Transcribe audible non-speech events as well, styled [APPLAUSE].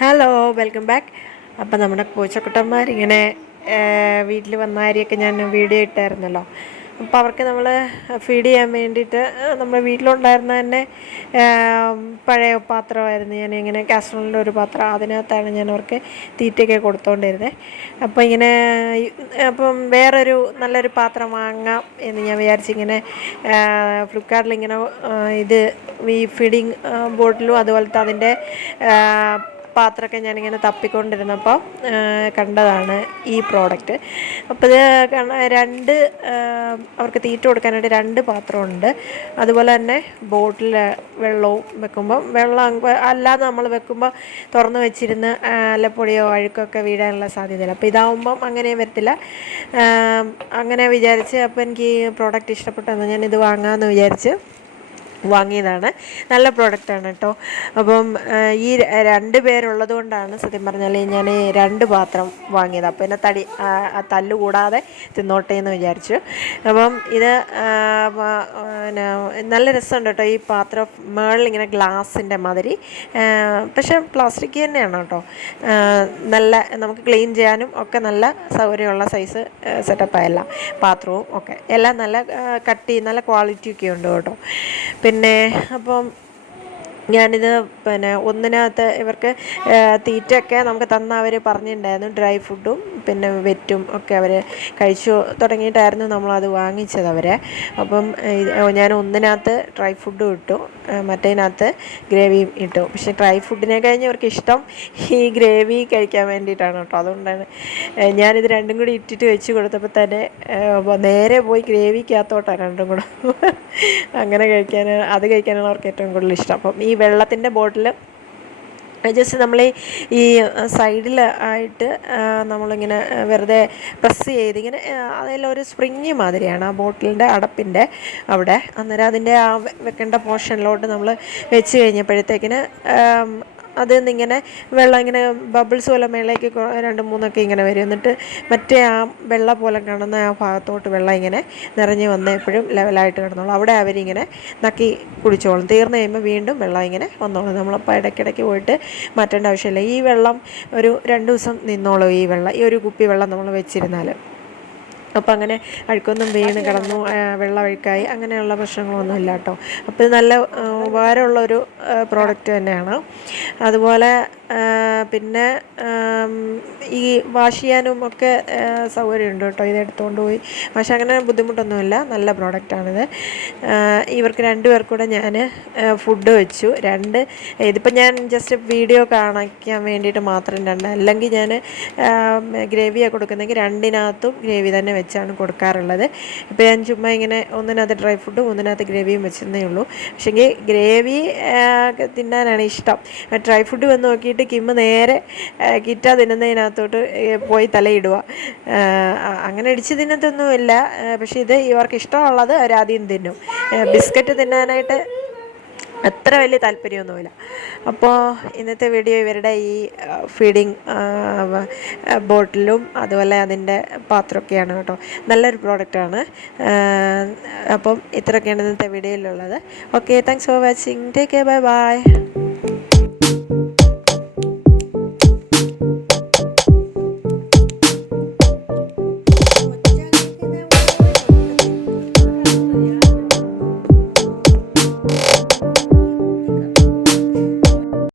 Hello welcome back അപ്പം നമ്മുടെ പൂച്ചക്കുട്ടന്മാരിങ്ങനെ വീട്ടിൽ വന്ന അരിയൊക്കെ ഞാൻ വീഡിയോ ഇട്ടായിരുന്നല്ലോ. അപ്പോൾ അവർക്ക് നമ്മൾ ഫീഡ് ചെയ്യാൻ വേണ്ടിയിട്ട് നമ്മൾ വീട്ടിലുണ്ടായിരുന്ന തന്നെ പഴയ പാത്രമായിരുന്നു. ഞാൻ ഇങ്ങനെ കാസറോളിന്റെ ഒരു പാത്രം അതിനകത്താണ് ഞാൻ അവർക്ക് തീറ്റയൊക്കെ കൊടുത്തോണ്ടിരുന്നത് അപ്പോൾ ഇങ്ങനെ അപ്പം വേറൊരു നല്ലൊരു പാത്രം വാങ്ങാം എന്ന് ഞാൻ വിചാരിച്ചിങ്ങനെ ഫ്ലിപ്കാർട്ടിൽ ഇങ്ങനെ ഇത് ഈ ഫീഡിങ് ബോട്ടിലും അതുപോലത്തെ അതിന്റെ പാത്രമൊക്കെ ഞാനിങ്ങനെ തപ്പിക്കൊണ്ടിരുന്നപ്പോൾ കണ്ടതാണ് ഈ പ്രോഡക്റ്റ് അപ്പോൾ ഇത് രണ്ട് അവർക്ക് തീറ്റ കൊടുക്കാനായിട്ട് രണ്ട് പാത്രമുണ്ട്. അതുപോലെ തന്നെ ബോട്ടിൽ വെള്ളവും വെക്കുമ്പോൾ വെള്ളം അല്ലാതെ നമ്മൾ വെക്കുമ്പോൾ തുറന്ന് വെച്ചിരുന്ന് അല്ലപ്പൊടിയോ അല്ല പൊടിയോ അഴുക്കൊക്കെ വീഴാനുള്ള സാധ്യതയില്ല. അപ്പോൾ ഇതാവുമ്പം അങ്ങനെ വരത്തില്ല. അങ്ങനെ വിചാരിച്ച് അപ്പോൾ എനിക്ക് ഈ പ്രോഡക്റ്റ് ഇഷ്ടപ്പെട്ടെന്ന് ഞാൻ ഇത് വാങ്ങാമെന്ന് വിചാരിച്ച് വാങ്ങിയതാണ്. നല്ല പ്രോഡക്റ്റാണ് കേട്ടോ അപ്പം ഈ രണ്ട് പേരുള്ളത് കൊണ്ടാണ് സത്യം പറഞ്ഞാൽ ഞാൻ രണ്ട് പാത്രം വാങ്ങിയത്. അപ്പോൾ എന്നെ തടി തല്ല് കൂടാതെ തിന്നോട്ടെ എന്ന് വിചാരിച്ചു. അപ്പം ഇത് നല്ല രസമുണ്ട് കേട്ടോ ഈ പാത്രം മേളിലിങ്ങനെ ഗ്ലാസിന്റെ മാതിരി. പക്ഷെ പ്ലാസ്റ്റിക് തന്നെയാണ് കേട്ടോ നല്ല നമുക്ക് ക്ലീൻ ചെയ്യാനും ഒക്കെ നല്ല സൗകര്യമുള്ള സൈസ് സെറ്റപ്പായല്ല പാത്രവും ഒക്കെ. എല്ലാം നല്ല കട്ടി നല്ല ക്വാളിറ്റിയൊക്കെ ഉണ്ട് കേട്ടോ. പിന്നെ അപ്പം ഞാനിത് പിന്നെ ഒന്നിനകത്ത് ഇവർക്ക് തീറ്റയൊക്കെ നമുക്ക് തന്ന അവർ പറഞ്ഞിട്ടുണ്ടായിരുന്നു ഡ്രൈ ഫുഡും പിന്നെ വെറ്റും ഒക്കെ അവർ കഴിച്ചു തുടങ്ങിയിട്ടായിരുന്നു നമ്മളത് വാങ്ങിച്ചത് അവരെ. അപ്പം ഞാൻ ഒന്നിനകത്ത് ഡ്രൈ ഫുഡും ഇട്ടു മറ്റേതിനകത്ത് ഗ്രേവിയും ഇട്ടു. പക്ഷേ ഡ്രൈ ഫുഡിനെ കഴിഞ്ഞ് അവർക്ക് ഇഷ്ടം ഈ ഗ്രേവി കഴിക്കാൻ വേണ്ടിയിട്ടാണ് കേട്ടോ. അതുകൊണ്ടാണ് ഞാനിത് രണ്ടും കൂടി ഇട്ടിട്ട് വെച്ച് കൊടുത്തപ്പോൾ തന്നെ നേരെ പോയി ഗ്രേവിക്കകത്തോട്ടാണ് രണ്ടും കൂടെ. [LAUGHS] അങ്ങനെ കഴിക്കാൻ അത് കഴിക്കാനാണ് അവർക്ക് ഏറ്റവും കൂടുതൽ ഇഷ്ടം. അപ്പം ഈ വെള്ളത്തിന്റെ ബോട്ടിൽ ജസ്റ്റ് നമ്മൾ ഈ സൈഡിൽ ആയിട്ട് നമ്മളിങ്ങനെ വെറുതെ പ്രസ് ചെയ്ത് ഇങ്ങനെ അതെല്ലാം ഒരു സ്പ്രിങ് മാതിരിയാണ് ആ ബോട്ടിലിന്റെ അടപ്പിന്റെ അവിടെ. അന്നേരം അതിന്റെ ആ വെക്കേണ്ട പോർഷനിലോട്ട് നമ്മൾ വെച്ച് കഴിഞ്ഞപ്പോഴത്തേക്കിന് അതിൽ നിന്നിങ്ങനെ വെള്ളം ഇങ്ങനെ ബബിൾസ് പോലെ മേലേക്ക് രണ്ട് മൂന്നൊക്കെ ഇങ്ങനെ വരും. എന്നിട്ട് മറ്റേ ആ വെള്ളം പോലെ കാണുന്ന ആ ഭാഗത്തോട്ട് വെള്ളം ഇങ്ങനെ നിറഞ്ഞ് വന്ന് എപ്പോഴും ലെവലായിട്ട് കിടന്നോളും. അവിടെ അവരിങ്ങനെ നക്കി കുടിച്ചോളും. തീർന്നു കഴിയുമ്പോൾ വീണ്ടും വെള്ളം ഇങ്ങനെ വന്നോളും. നമ്മളപ്പോൾ ഇടയ്ക്കിടയ്ക്ക് പോയിട്ട് മാറ്റേണ്ട ആവശ്യമില്ല. ഈ വെള്ളം ഒരു രണ്ട് ദിവസം നിന്നോളും ഈ വെള്ളം. ഈ ഒരു കുപ്പി വെള്ളം നമ്മൾ വെച്ചിരുന്നാൽ അപ്പോൾ അങ്ങനെ അഴുക്കൊന്നും വീണ് കിടന്നു വെള്ളമഴുക്കായി അങ്ങനെയുള്ള പ്രശ്നങ്ങളൊന്നും ഇല്ല കേട്ടോ. അപ്പോൾ ഇത് നല്ല ഉപകാരമുള്ളൊരു പ്രോഡക്റ്റ് തന്നെയാണ്. അതുപോലെ പിന്നെ ഈ വാഷ് ചെയ്യാനും ഒക്കെ സൗകര്യമുണ്ട് കേട്ടോ. ഇത് എടുത്തുകൊണ്ട് പോയി. പക്ഷെ അങ്ങനെ ബുദ്ധിമുട്ടൊന്നുമില്ല. നല്ല പ്രോഡക്റ്റാണിത് ഇവർക്ക് രണ്ട് പേർക്കൂടെ ഞാൻ ഫുഡ് വെച്ചു. രണ്ട് ഇതിപ്പോൾ ഞാൻ ജസ്റ്റ് വീഡിയോ കാണിക്കാൻ വേണ്ടിയിട്ട് മാത്രം രണ്ട്. അല്ലെങ്കിൽ ഞാൻ ഗ്രേവിയാണ് കൊടുക്കുന്നെങ്കിൽ രണ്ടിനകത്തും ഗ്രേവി തന്നെ വെച്ചാണ് കൊടുക്കാറുള്ളത്. ഇപ്പോൾ ഞാൻ ചുമ്മാ ഇങ്ങനെ ഒന്നിനകത്ത് ഡ്രൈ ഫുഡും ഒന്നിനകത്ത് ഗ്രേവിയും വെച്ചെന്നേ ഉള്ളൂ. പക്ഷേങ്കിൽ ഗ്രേവി തിന്നാനാണ് ഇഷ്ടം. ഡ്രൈ ഫുഡ് വന്ന് നോക്കിയിട്ട് കിമ്മ് നേരെ കിറ്റ തിന്നുന്നതിനകത്തോട്ട് പോയി തലയിടുക. അങ്ങനെ ഇടിച്ച് തിന്നത്തൊന്നുമില്ല. പക്ഷേ ഇത് ഇവർക്ക് ഇഷ്ടമുള്ളത് അവരാദ്യം തിന്നും. ബിസ്ക്കറ്റ് തിന്നാനായിട്ട് അത്ര വലിയ താല്പര്യമൊന്നുമില്ല. അപ്പോൾ ഇന്നത്തെ വീഡിയോ ഇവരുടെ ഈ ഫീഡിങ് ബോട്ടിലും അതുപോലെ അതിന്റെ പാത്രമൊക്കെയാണ് കേട്ടോ. നല്ലൊരു പ്രോഡക്റ്റാണ്. അപ്പം ഇത്രയൊക്കെയാണ് ഇന്നത്തെ വീഡിയോയിലുള്ളത്. Okay thanks for watching take care bye bye